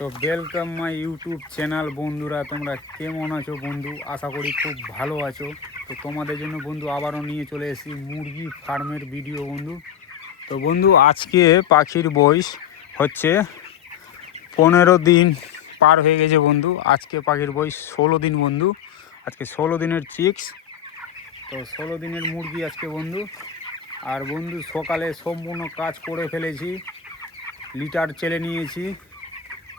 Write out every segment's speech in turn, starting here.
তো welcome my YouTube channel. বন্ধুরা তোমরা কেমন আছো বন্ধু? আশা করি খুব ভালো আছো। তো তোমাদের জন্য বন্ধু আবারও নিয়ে চলে এসেছি মুরগি ফার্মের ভিডিও বন্ধু। তো বন্ধু আজকে পাখির বয়স হচ্ছে 15 দিন পার হয়ে গেছে বন্ধু। আজকে পাখির বয়স 16 দিন বন্ধু। আজকে 16 দিনের চিক্স। তো 16 দিনের মুরগি আজকে বন্ধু। আর বন্ধু সকালে সম্পূর্ণ কাজ করে ফেলেছি, লিটার চেলে নিয়েছি,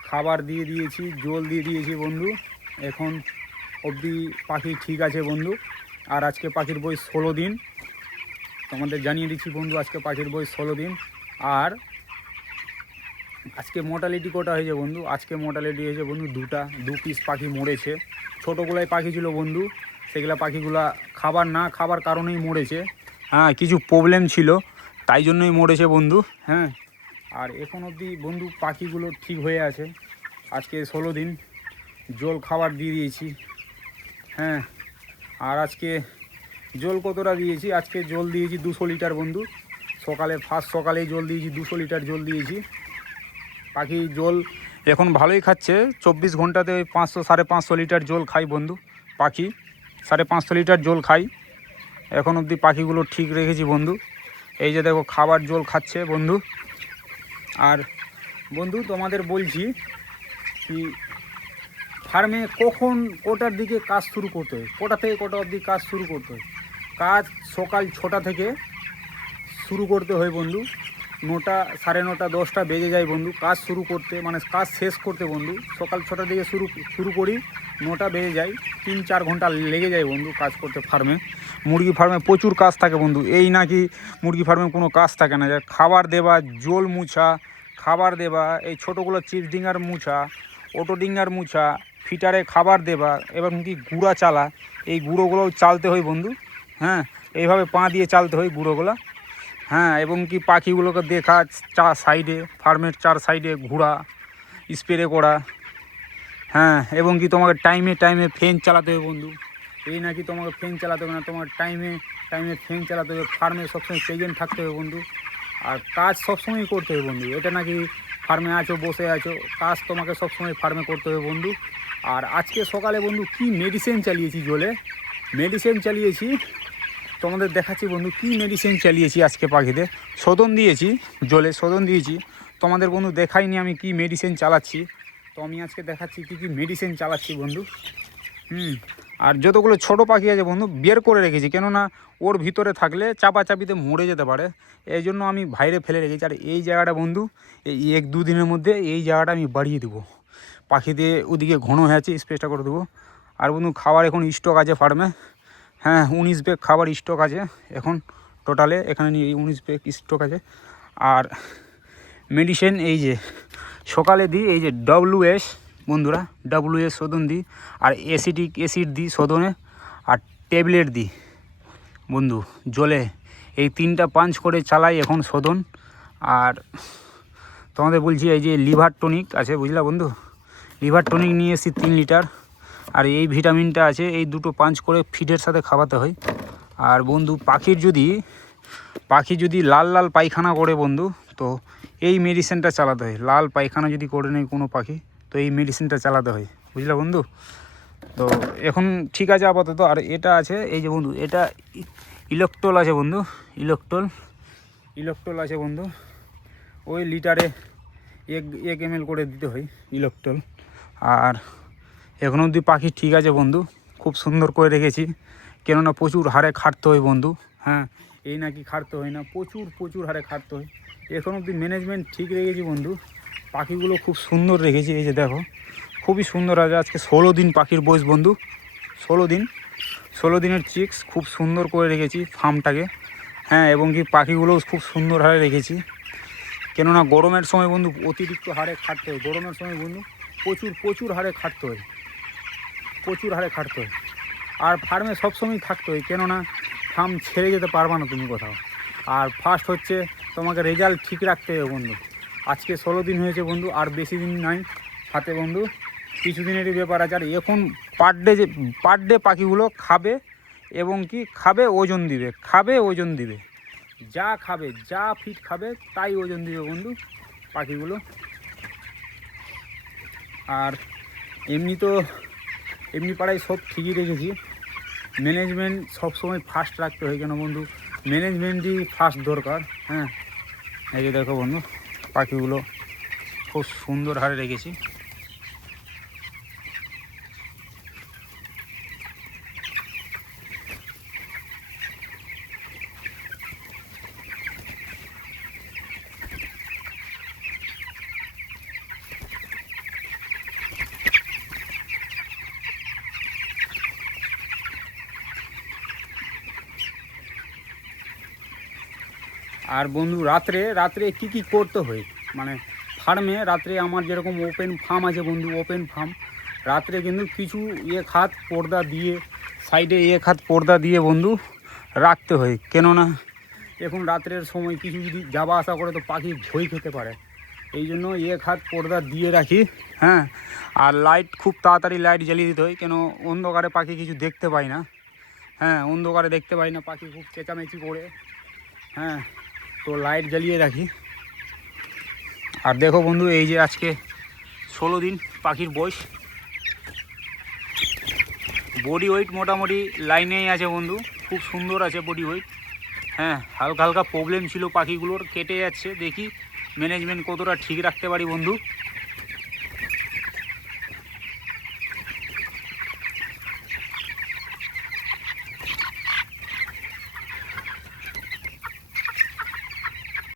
খাবার দিয়ে দিয়েছি, জল দিয়ে দিয়েছি বন্ধু। এখন অবধি পাখি ঠিক আছে বন্ধু। আর আজকে পাখির বয়স 16 দিন। তোমাদের জানিয়ে দিচ্ছি বন্ধু, আজকে পাখির বয়স 16 দিন। আর আজকে মোর্টালিটি কটা হয়েছে বন্ধু? আজকে মোর্টালিটি হয়েছে বন্ধু দু পিস পাখি মরেছে। ছোটোগুলাই পাখি ছিল বন্ধু, সেগুলা পাখিগুলা খাবার কারণেই মরেছে। হ্যাঁ, কিছু প্রবলেম ছিল, তাই জন্যই মরেছে বন্ধু। হ্যাঁ, আর এখন অবধি বন্ধু পাখিগুলো ঠিক হয়ে আছে। আজকে 16 দিন জল খাবার দিয়ে দিয়েছি। হ্যাঁ, আর আজকে জল কতটা দিয়েছি? আজকে জল দিয়েছি 200 লিটার বন্ধু। সকালেই জল দিয়েছি, 200 লিটার জল দিয়েছি। পাখি জল এখন ভালোই খাচ্ছে। 24 ঘন্টাতে ওই 500-550 লিটার জল খাই বন্ধু। পাখি 550 লিটার জল খাই। এখন অবধি পাখিগুলো ঠিক রেখেছি বন্ধু। এই যে দেখো খাবার জল খাচ্ছে বন্ধু। আর বন্ধু তোমাদের বলছি কি, ফার্মে কোটার দিকে কাজ শুরু করতে হয়, কোটা থেকে কোটা অবধি কাজ শুরু করতে হয়। কাজ সকাল 6টা থেকে শুরু করতে হয় বন্ধু। 9টা, 9:30, 10টা বেজে যায় বন্ধু কাজ শুরু করতে, মানে কাজ শেষ করতে বন্ধু। সকাল 6টা থেকে শুরু করি, 9টা বেজে যায়। 3-4 ঘন্টা লেগে যায় বন্ধু কাজ করতে ফার্মে। মুরগি ফার্মে প্রচুর কাজ থাকে বন্ধু। এই নাকি মুরগি ফার্মে কোনো কাজ থাকে না, খাবার দেওয়া, জল মুছা, খাবার দেওয়া, এই ছোটোগুলো চিপস ডিঙ্গার মুছা, অটো ডিঙ্গার মুছা, ফিটারে খাবার দেওয়া, এবং কি গুঁড়া চালা, এই গুঁড়োগুলোও চালতে হয় বন্ধু। হ্যাঁ, এইভাবে পা দিয়ে চালতে হয় গুঁড়োগুলো। হ্যাঁ, এবং কি পাখিগুলোকে দেখা, ফার্মের 4 সাইডে ঘোরা, স্প্রে করা। হ্যাঁ, এবং কি তোমাকে টাইমে ফ্যান চালাতে হবে বন্ধু। এই নাকি তোমাকে ফ্যান চালাতে হবে না, তোমার টাইমে ফ্যান চালাতে হবে। ফার্মে সবসময় প্রেজেন্ট থাকতে হবে বন্ধু। আর কাজ সবসময় করতে হবে বন্ধু। এটা নাকি ফার্মে আছো, বসে আছো, কাজ তোমাকে সবসময় ফার্মে করতে হবে বন্ধু। আর আজকে সকালে বন্ধু কি মেডিসিন চালিয়েছি, জলে মেডিসিন চালিয়েছি, তোমাদের দেখাচ্ছি বন্ধু কি মেডিসিন চালিয়েছি। আজকে পাখিদের শোধন দিয়েছি, জলে শোধন দিয়েছি। তোমাদের বন্ধু দেখাইনি আমি কি মেডিসিন চালাচ্ছি, তো আমি আজকে দেখাচ্ছি কি মেডিসিন চালাচ্ছি বন্ধু। আর যতগুলো ছোট পাখি আছে বন্ধু বের করে রেখেছি, কেননা ওর ভিতরে থাকলে চাপাচাপিতে মরে যেতে পারে। এই জন্য আমি বাইরে ফেলে রেখেছি। আর এই জায়গাটা বন্ধু এই 1-2 দিনের মধ্যে এই জায়গাটা আমি বাড়িয়ে দেবো। পাখি দিয়ে ওদিকে ঘন হয়ে আছে, স্পেসটা করে দেবো। আর বন্ধু খাবার এখন স্টক আছে ফার্মে। হ্যাঁ, 19 ব্যাগ খাবার স্টক আছে এখন টোটালে। এখানে 19 ব্যাগ স্টক আছে। আর মেডিসিন এই যে সকালে দিই, এই যে WS বন্ধুরা, WS শোধন দিই। আর অ্যাসিডিক অ্যাসিড দিই শোধনে। আর ট্যাবলেট দিই বন্ধু জলে। এই 3টা পাঞ্চ করে চালাই এখন শোধন। আর তোমাদের বলছি এই যে লিভার টনিক আছে, বুঝলা বন্ধু? লিভার টনিক নিয়ে এসেছি 3 লিটার। আর এই ভিটামিনটা আছে, এই দুটো পাঞ্চ করে ফিডের সাথে খাওয়াতে হয়। আর বন্ধু পাখি যদি লাল লাল পায়খানা করে বন্ধু, তো এই মেডিসিনটা চালাতে হয়। লাল পায়খানা যদি করে নেয় কোনো পাখি, তো এই মেডিসিনটা চালাতে হয়, বুঝলা বন্ধু? তো এখন ঠিক আছে আপাতত। আর এটা আছে এই যে বন্ধু, এটা ইলেকট্রল আছে বন্ধু, ইলেকট্রল আছে বন্ধু। ওই লিটারে 1 ml করে দিতে হয় ইলেকট্রল। আর এখন অবধি পাখি ঠিক আছে বন্ধু, খুব সুন্দর করে রেখেছি। কেননা প্রচুর হারে খাটতে হয় বন্ধু। হ্যাঁ, এই নাকি খাটতে হয় না, প্রচুর হারে খাটতে হয়। এখন অবধি ম্যানেজমেন্ট ঠিক রেখেছি বন্ধু। পাখিগুলো খুব সুন্দর রেখেছি, এই যে দেখো খুবই সুন্দর আছে। আজকে 16 দিন পাখির বয়স বন্ধু, 16 দিনের চিক্স। খুব সুন্দর করে রেখেছি ফার্মটাকে। হ্যাঁ, এবং কি পাখিগুলোও খুব সুন্দর হারে রেখেছি। কেননা গরমের সময় বন্ধু অতিরিক্ত হারে খাটতে হয়। গরমের সময় বন্ধু প্রচুর হারে খাটতে হয়, আর ফার্মে সবসময় থাকতে হয়, কেননা ফার্ম ছেড়ে যেতে পারবা না তুমি কোথাও। আর ফার্স্ট হচ্ছে তোমাকে রেজাল্ট ঠিক রাখতে হবে বন্ধু। আজকে 16 দিন হয়েছে বন্ধু, আর বেশি দিন নাই হাতে বন্ধু, কিছুদিনেরই ব্যাপার আছে। আর এখন পার ডে পাখিগুলো খাবে, এবং কি খাবে ওজন দিবে, যা খাবে, ফিট খাবে তাই ওজন দিবে বন্ধু পাখিগুলো। আর এমনি পাড়ায় সব ঠিকই রেখেছি। ম্যানেজমেন্ট সবসময় ফার্স্ট রাখতে হয়, কেন বন্ধু ম্যানেজমেন্টই ফার্স্ট দরকার। হ্যাঁ, এই যে দেখো বন্ধু, পাখিগুলো খুব সুন্দর হারে রেখেছি। আর বন্ধু রাত্রে কি করতে হয়, মানে ফার্মে রাত্রে আমার যেরকম ওপেন ফার্ম আছে বন্ধু, ওপেন ফার্ম রাত্রে কিন্তু কিছু খাত পর্দা দিয়ে, সাইডে খাত পর্দা দিয়ে বন্ধু রাখতে হয়। কেননা এখন রাত্রের সময় কিছু যদি যাওয়া আসা করে তো পাখি ভয় খেতে পারে, এই জন্য খাত পর্দা দিয়ে রাখি। হ্যাঁ, আর লাইট খুব তাড়াতাড়ি লাইট জ্বালিয়ে দিতে হয়, কেন অন্ধকারে পাখি কিছু দেখতে পায় না। হ্যাঁ, অন্ধকারে দেখতে পাই না, পাখি খুব চেঁচামেচি করে। হ্যাঁ, তো লাইট জ্বালিয়ে রাখি। আর দেখো বন্ধু, এই যে আজকে 16 দিন পাখির বয়স, বডি ওয়েট মোটামুটি লাইনেই আছে বন্ধু, খুব সুন্দর আছে বডি ওয়েট। হ্যাঁ, হালকা হালকা প্রবলেম ছিল পাখিগুলোর, কেটে যাচ্ছে, দেখি ম্যানেজমেন্ট কতটা ঠিক রাখতে পারি বন্ধু।